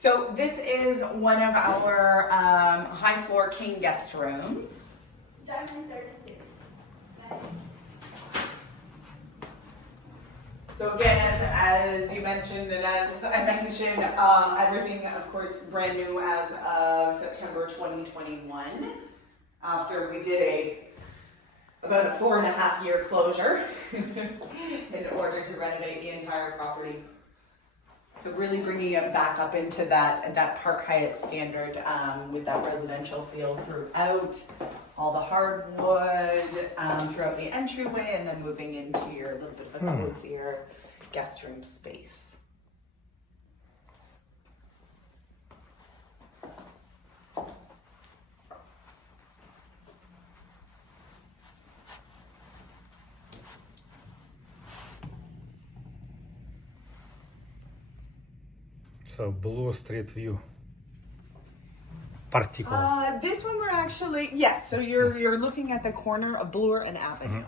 So this is one of our high floor king guest rooms. Diamond 36. So again, as you mentioned and as I mentioned, everything of course brand new as of September 2021. After we did about a 4.5-year closure in order to renovate the entire property. So really bringing it back up into that Park Hyatt standard with that residential feel throughout, all the hardwood throughout the entryway, and then moving into your little bit of a cozier guest room space. So Blue Street View. Particular. This one we're actually, yes, so you're looking at the corner of Bloor and Avenue.